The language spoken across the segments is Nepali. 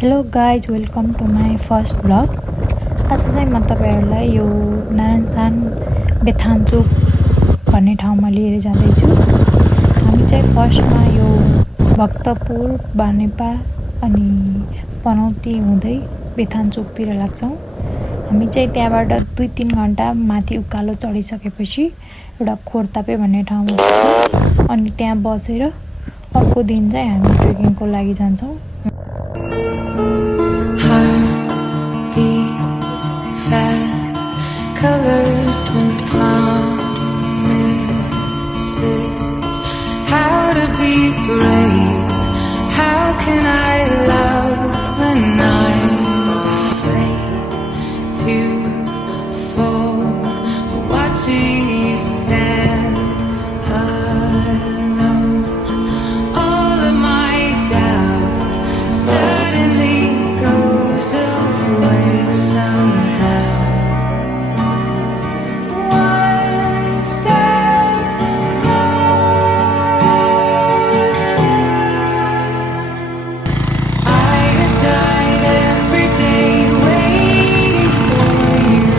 Hello guys welcome to my first blog. आज चाहिँ म तपाईहरुलाई यो नारायणथान बेथानचोक भन्ने ठाउँमा लिएर जाँदैछु। हामी चाहिँ फर्स्टमा यो भक्तपुर बानेपा अनि पनौती हुँदै बेथानचोकतिर लाग्छौं। हामी चाहिँ त्यहाँबाट 2-3 घण्टा माथि उकालो चढिसकेपछि एउटा खोरतापे भन्ने ठाउँमा पुग्छौं अनि त्यहाँ बसेर अर्को दिन चाहिँ हामी ट्रेकिङको लागि जान्छौं। Beats fast, colors and promises. How to be brave? How can I love when I'm afraid to fall? Watching you stand alone, all of my doubt suddenly goes away somehow. One step closer. I have died every day waiting for you,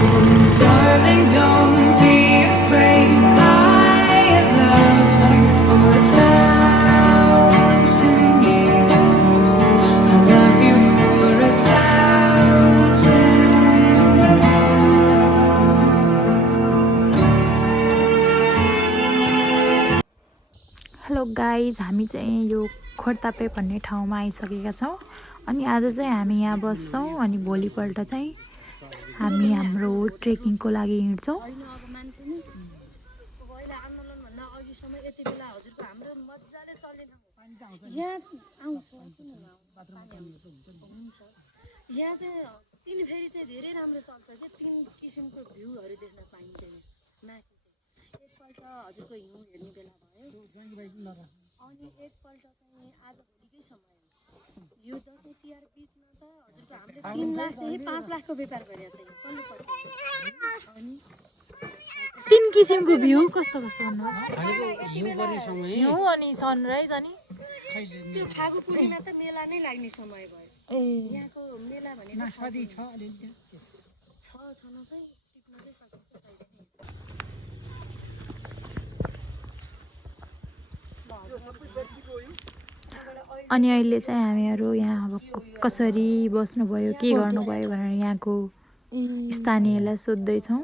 darling. Don't be afraid. I have loved you for 1,000 years. I love you for 1,000 hello guys, हामी चाहिँ यो खोरतापे भन्ने ठाउँमा आइसकेका छौं अनि आज चाहिँ हामी यहाँ बस्छौं अनि भोलिपल्ट चाहिँ हामी हाम्रो ट्रेकिङको लागि हिँड्छौं। यहाँ चाहिँ तीन फेरि चाहिँ धेरै राम्रो चल्छ के तीन किसिमको भ्यूहरु देख्न पाइन्छ यहाँ माथि चाहिँ एकपल्ट हजुरको हिउँ हेर्ने बेला भयो अनि एकपल्ट चाहिँ आज भोलिकै समय हो यो दशैं तिहार बीचमा त हजुरको हामीले 3 लाख देखि 5 लाखको व्यापार गरेको छ यहाँ कसले पर्छ अनि तीन किसिमको भ्यू कस्तो कस्तो भन्नुहुन्छ? हिउँ अनि सनराइज अनि त्यो फागु पूर्णिमा त मेला नै लाग्ने समय भयो यहाँको मेला भने नास्पाती छ अलिअलि छ छन चाहिँ टिप्न चाहिँ सकिन्छ साइड अनि अहिले चाहिँ हामीहरु यहाँ अब कसरी बस्नुभयो के गर्नुभयो भनेर यहाँको स्थानीयलाई सोध्दै छौं।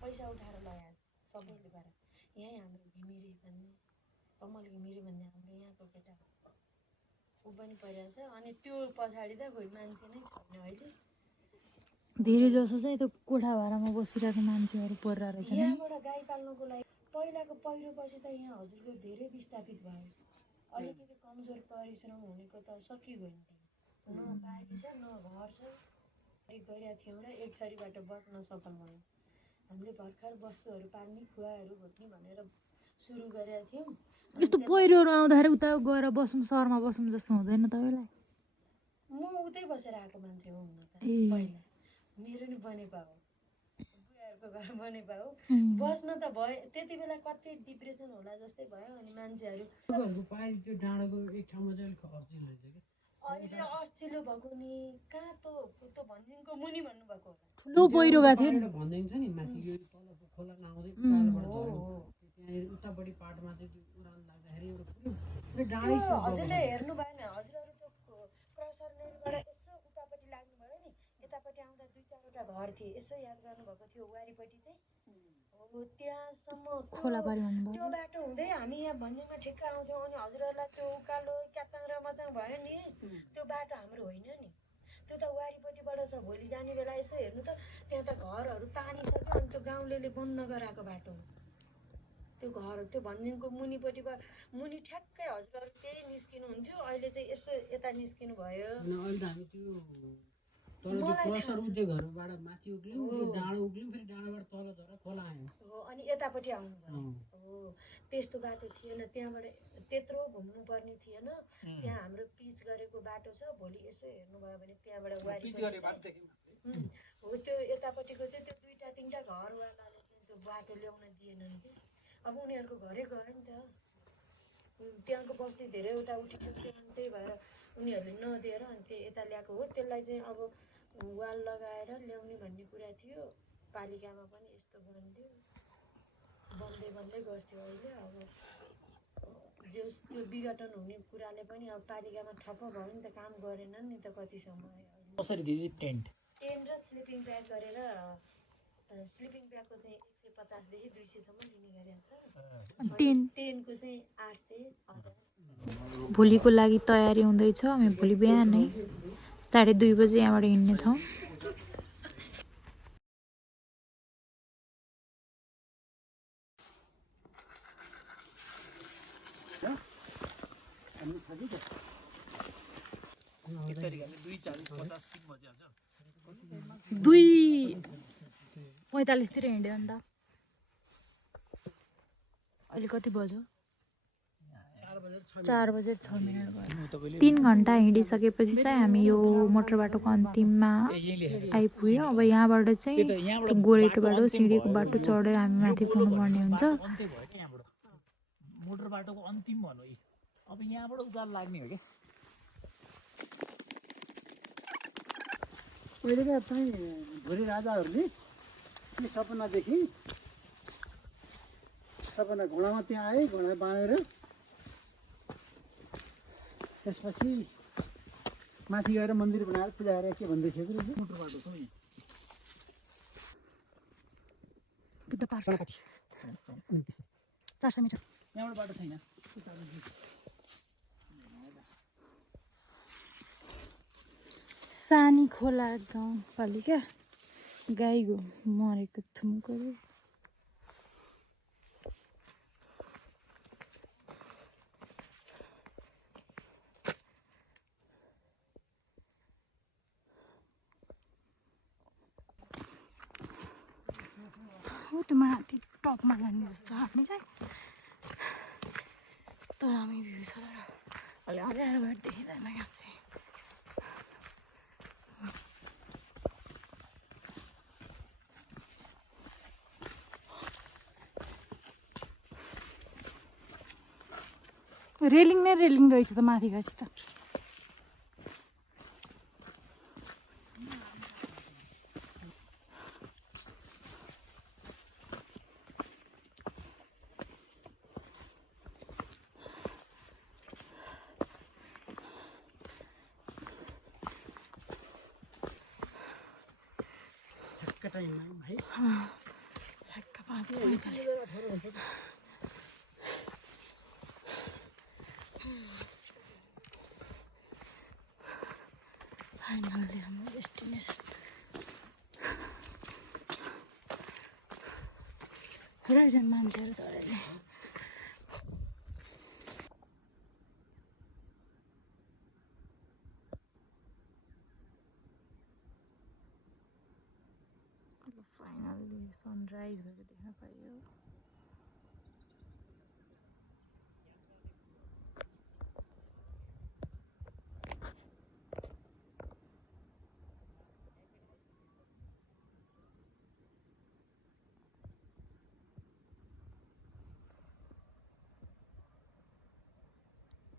पैसा उठाएर लगाए सबैले गरेर यही हाम्रो घिमिरे भन्ने कमल घिमिरे भन्ने हाम्रो यहाँको केटा उ पनि परिरहेछ अनि त्यो पछाडी त कोही मान्छे नै छैन अहिले धेरै जसो चाहिँ त्यो कोठा भाडामा बसिरहेको मान्छेहरु पर्रा रहेछ नि। यहाँबाट गाई पाल्नको लागि पहिलाको पहिरोपछि त यहाँ हजुरको धेरै विस्थापित भयो अलिकति कमजोर परिश्रम हुनेको त सकिगयो नि न बारी छ न घर छ गइरहेको थियौँ र एक थरीबाट बच्न सफल भयौँ। हामीले भर्खर वस्तुहरू पाल्ने खुवाहरू घोट्ने भनेर सुरु गरेका थियौँ। यस्तो पहिरोहरु आउँदाखेरि उता गएर बस्नु सहरमा बस्नु जस्तो हुँदैन तपाईलाई? म उतै बसेर आएको मान्छे हो हुन त पहिला मेरो नि बनेपा हो बुवाहरूको घर बनेपा हो बस्न त भयो त्यति बेला कति डिप्रेसन होला जस्तै भयो अनि मान्छेहरू त्यो डाँडाको एक ठाउँमा चाहिँ अल्छी रहेछ कि अहिले अचिलो भएको नि कहाँ त भन्दिङको मुनि भन्नुभएको होला ठुलो पहिरो गएको थियो नि भन्दिङ छ नि माथि यो तलको खोला नआउँदै उकालोबाट झऱ्यो त्यहाँ उतापट्टि पाटमा चाहिँ त्यो उडान लाग्दाखेरि एउटा पुरै डाँडै छ। हजुरले हेर्नु भएन हजुरहरू त्यो क्रसर नेरबाट यसो उतापट्टि लाग्नु भयो नि यतापट्टि आउँदा 2-4वटा घर थिए यसो याद गर्नुभएको थियो वारीपट्टि चाहिँ हो त्यहाँसम्म खोला पारी भन्नुभयो। त्यो बाटो हुँदै हामी यहाँ भन्दिङमा ठिक्क आउँथ्यौँ अनि हजुरहरूलाई त्यो उकालो क्याचाङ र मचाङ भयो नि त्यो बाटो हाम्रो होइन नि त्यो त वारीपट्टिबाट छ भोलि जाने बेला यसो हेर्नु त त्यहाँ त घरहरू तानिसक्यो अनि त्यो गाउँलेले बन्द गराएको बाटो हो त्यो घर त्यो भन्दिङको मुनिपट्टिबाट मुनि ठ्याक्कै हजुरहरू त्यही निस्किनु हुन्थ्यो अहिले चाहिँ यसो यता निस्किनु भयो अहिले त हामी त्यो तल त्यो क्रसर उठ्दै घरबाट माथि उक्ल्यौँ त्यो डाँडो उक्ल्यौँ फेरि डाँडाबाट तल झरेर खोला आयौँ हो अनि यतापट्टि आउनु भयो हो त्यस्तो बाटो थिएन त्यहाँबाट त्यत्रो घुम्नु पर्ने थिएन त्यहाँ हाम्रो पिच गरेको बाटो छ भोलि यसो हेर्नुभयो भने त्यहाँबाट वारी हो त्यो यतापट्टिको चाहिँ त्यो 2-3टा घरवालाले चाहिँ त्यो बाटो ल्याउन दिएनन् कि अब उनीहरूको घरै गयो नि त त्यहाँको बस्ती धेरैवटा उठिसक्यो त्यही भएर उनीहरूले नदिएर अनि त्यो यता ल्याएको हो। त्यसलाई चाहिँ अब वाल लगाएर ल्याउने भन्ने कुरा थियो। पालिकामा पनि यस्तो बन्दै गर्थ्यो। अहिले अब जे त्यो विघटन हुने कुराले पनि अब पालिकामा ठप्प भयो नि त, काम गरेनन् नि त कति समय। कसरी दिदी टेन्ट टेन्ट र स्लिपिङ ब्याग गरेर स्लिपिङ ब्यागको चाहिँ 150 देखि 200 सम्म लिने गरेको छ। टेनको चाहिँ 800 1000। भोलिको लागि तयारी हुँदैछ। हामी भोलि बिहानै 2:30 बजे यहाँबाट हिँड्नेछौँ। के तरिकाले 2:40-50 फिट बजिहाल्छ 2:45 तिर हिँड्यो नि त। अहिले कति बज्यो? 4 बजे 6 मिनट भयो। 3 घन्टा हिँडिसकेपछि चाहिँ हामी यो मोटर बाटोको अन्तिममा आइपुग्यौँ। अब यहाँबाट चाहिँ त्यो गोरेटो बाटो सिँढीको बाटो चढेर हामी माथि पुग्नुपर्ने हुन्छ। मोटर बाटोको अन्तिम भनौँ है। अब यहाँबाट उकालो लाग्ने हो क्या। पहिलेका चाहिँ भोलि राजाहरूले के सपनादेखि सपना घोडामा त्यहाँ आए, घोडा बाँधेर त्यसपछि माथि गएर मन्दिर बनाएर पूजा गरेर के भन्दै थियो कि मोटर बाटो छ यहाँ। Buddha park 400 metre. यहाँबाट बाटो छैन। सानी खोला गाउँपालिका गाईको मरेको थुम्कोहरू। हो त्यो माथि टपमा जाने जस्तो हामी चाहिँ यस्तो दामी भ्यू छ। तर अहिले अँध्यारो भएर देखिँदैन यहाँ चाहिँ। रेलिङ नै रेलिङ रहेछ त माथि गएपछि त। भाइ 5:45 फाइनली हाम्रो डेस्टिनेसन। रहेछ मान्छेहरू त अहिले। फाइनली सनराइज भएको देख्न पाइयो।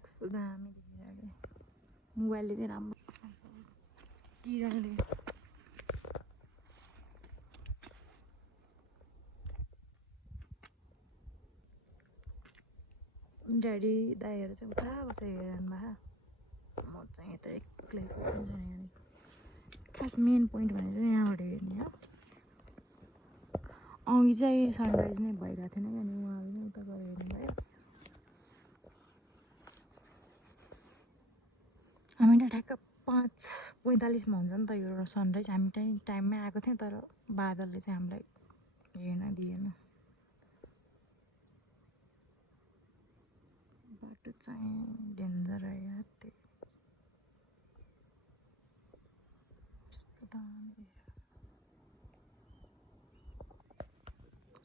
कस्तो दामी देखिरहेको। मोबाइलले चाहिँ राम्रो किरणले ड्याडी दाईहरू चाहिँ उता बसेर हेरिरहनु भएको। म चाहिँ यता एक्लै हेर्ने। खास मेन पोइन्ट भनेको चाहिँ यहाँबाट हेर्ने हो। अघि चाहिँ सनराइज नै भइरहेको थिएन कि, अनि उहाँले नै उता गएर हेर्नुभयो। हामीलाई ठ्याक्क 5:45मा हुन्छ नि त यो सनराइज। हामी चाहिँ टाइममै आएको थियौँ, तर बादलले चाहिँ हामीलाई हेर्न दिएन। बाटो चाहिँ डेन्जर आयो त्यही।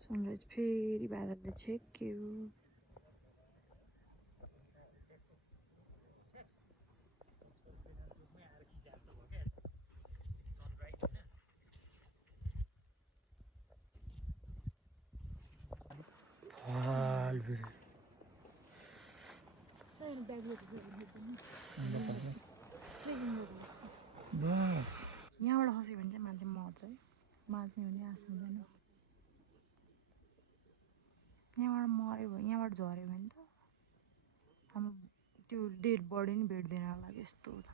सनराइज फेरि बादलले छेक्यो। बस यहाँबाट खस्यो भने चाहिँ मान्छे मर्छ है बाँच्ने भने आश हुँदैन यहाँबाट मऱ्यो भने यहाँबाट झऱ्यो भने त हाम्रो त्यो डेड बडी नि भेट्दैन होला यस्तो छ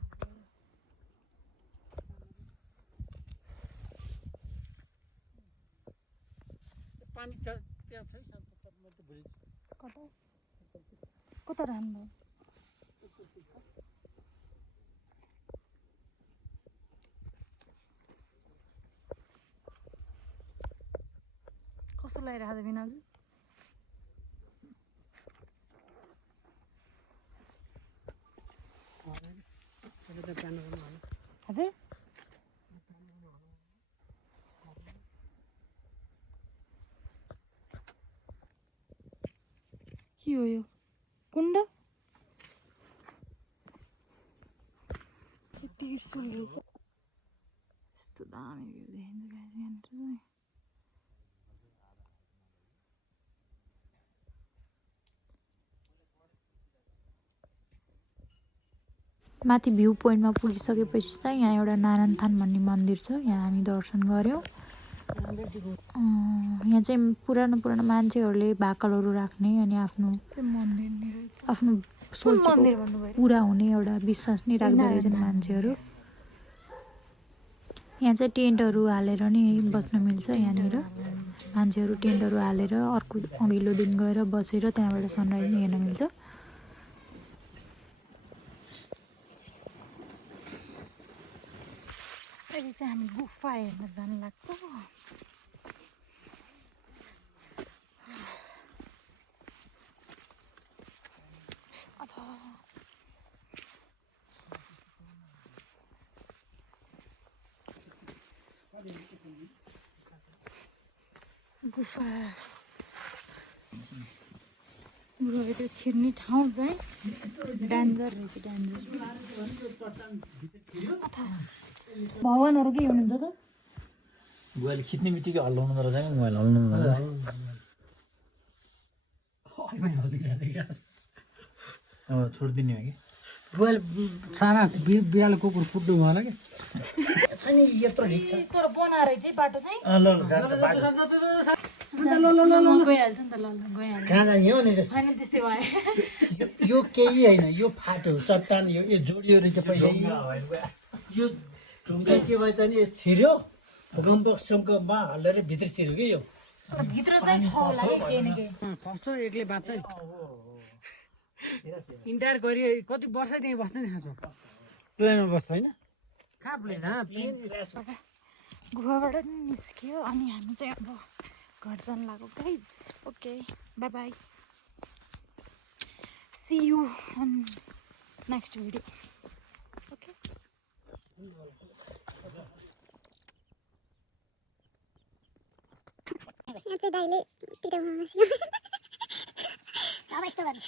पानी त्यहाँ छ है शान्त म त भुलि कता कता राम्रो कस्तो लागिरहेको छ बिनाजु सबै त प्यानोरमा होला हजुर के हो यो कुण्ड त्रिशुल रहेछ यस्तो दामी भ्यू देखिन्छ गाइस यहाँनिर चाहिँ माथि भ्यू पोइन्टमा पुगिसकेपछि चाहिँ यहाँ एउटा नारायणथान भन्ने मन्दिर छ यहाँ हामी दर्शन गऱ्यौँ यहाँ चाहिँ पुरानो पुरानो मान्छेहरूले भाकलहरू राख्ने अनि आफ्नो सोचेको पुरा हुने एउटा विश्वास नै राख्दो रहेछन् मान्छेहरू यहाँ चाहिँ टेन्टहरू हालेर नि बस्न मिल्छ यहाँनिर मान्छेहरू टेन्टहरू हालेर अर्को अघिल्लो दिन गएर बसेर त्यहाँबाट सनराइज नि हेर्न मिल्छ अहिले चाहिँ हामी गुफा हेर्न जानु लाग्छ गुफा त्यो छिर्ने ठाउँ चाहिँ डेन्जर रहेछ डेन्जर भगवानहरू के हुनुहुन्छ त बुवाले खिच्ने बित्तिकै हल्लाउनु रहेछ नि मोबाइल हल्लाउनु अब छोडिदिने हो कि बुवाले साना बिरालो कुकुर फुट्नु होला कि छैन यत्रो ठिक छ तर बनाएर चाहिँ बाटो चाहिँ ल गइहाल्छ नि त ल गइहाल्छ कहाँ जाने हो नि त्यस्तो होइन त्यस्तै भयो यो केही होइन यो फाटो चट्टान यो जोडियो रहेछ पहिले यो ढुङ्गा के भएछ नि यो छिर्यो भूकम्प सुम्कम्पमा हल्लेर भित्र छिर्यो कि यो भित्र चाहिँ छ होला कि केही न केही फस्छ एक्लै बाँच्छ इन्टायर गरी कति वर्ष त्यहीँ बस्छ नि खासमा प्लेनमा बस्छ होइन कहाँ प्लेन गुफाबाट नि निस्क्यो अनि हामी चाहिँ अब घर जानु लाग्यो guys okay bye bye see you on next video okay यहाँ चाहिँ दाइले पिटाउनु बस्यो अब यस्तो गर्नु